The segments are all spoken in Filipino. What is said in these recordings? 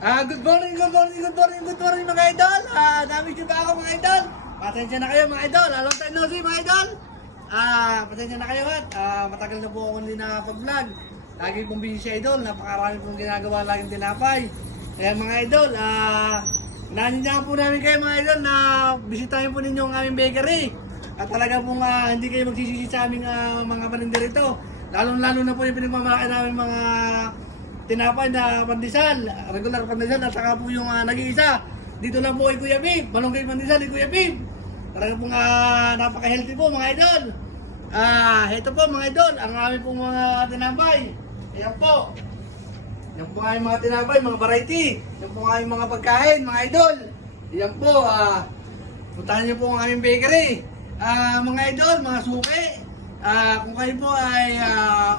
Good morning, good morning, good morning, good morning mga idol. Dami siya ba ako mga idol? Pasensya na kayo mga idol. Long time no see mga idol. Pasensya na kayo at matagal na po ako hindi nakapag-vlog. Lagi pong busy si idol. Napakarami pong ginagawa laging tinapay. Kaya mga idol, nanindihan po namin kayo mga idol na bisitahin po ninyo ang aming bakery. At talaga pong hindi kayo magsisisi sa aming mga paninda rito. Lalo na po yung pinagmamalaki namin mga tinapay na pandesal, regular pandesal at saka po yung nag-iisa. Dito lang po kay Kuya Bib, malunggay pandesal ni Kuya Bib. Talaga pong napaka-healthy po mga idol. Ito po mga idol, ang aming pong mga tinapay. Ayan po. Yan po ang aming mga tinapay, mga variety. Yan po ang aming mga pagkain mga idol. Yan po, puntahan niyo po ang aming bakery. Mga idol, mga suki. Kung kayo po ay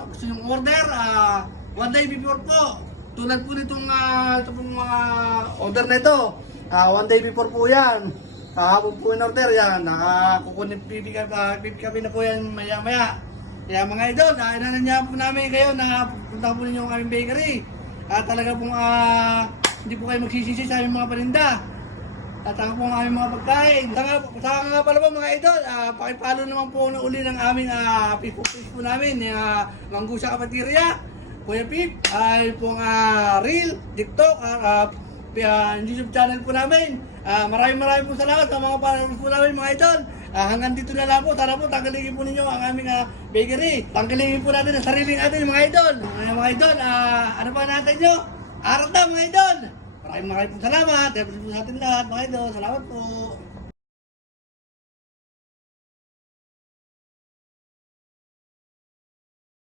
gusto nyo order, one day before po, tulad po nitong ito pong mga order na ito, one day before po yan, kahapon po in order yan, kukunin, pipick up na po yan maya maya. Kaya mga idol, inananya po namin kayo na punta po ninyo ang aming bakery, talaga pong hindi po kayo magsisisi sa aming mga paninda. At ang po ang aming mga pagkain. Saka nga pala po mga idol, pakipalo naman po na uli ng aming Facebook page po namin, Manggusa Kapatirya. Kuya Pip, ay pong Reel, TikTok, YouTube channel po namin. Maraming po salamat sa mga followers po namin mga idol. Hanggang dito na lang po, tara po, tanggalingin po ninyo ang aming bakery. Tanggalingin po natin ang sariling atin mga idol. Mga idol, ano pa natin nyo? Arat na mga idol! Maraming po salamat. Dahil po sa atin lahat mga idol. Salamat po.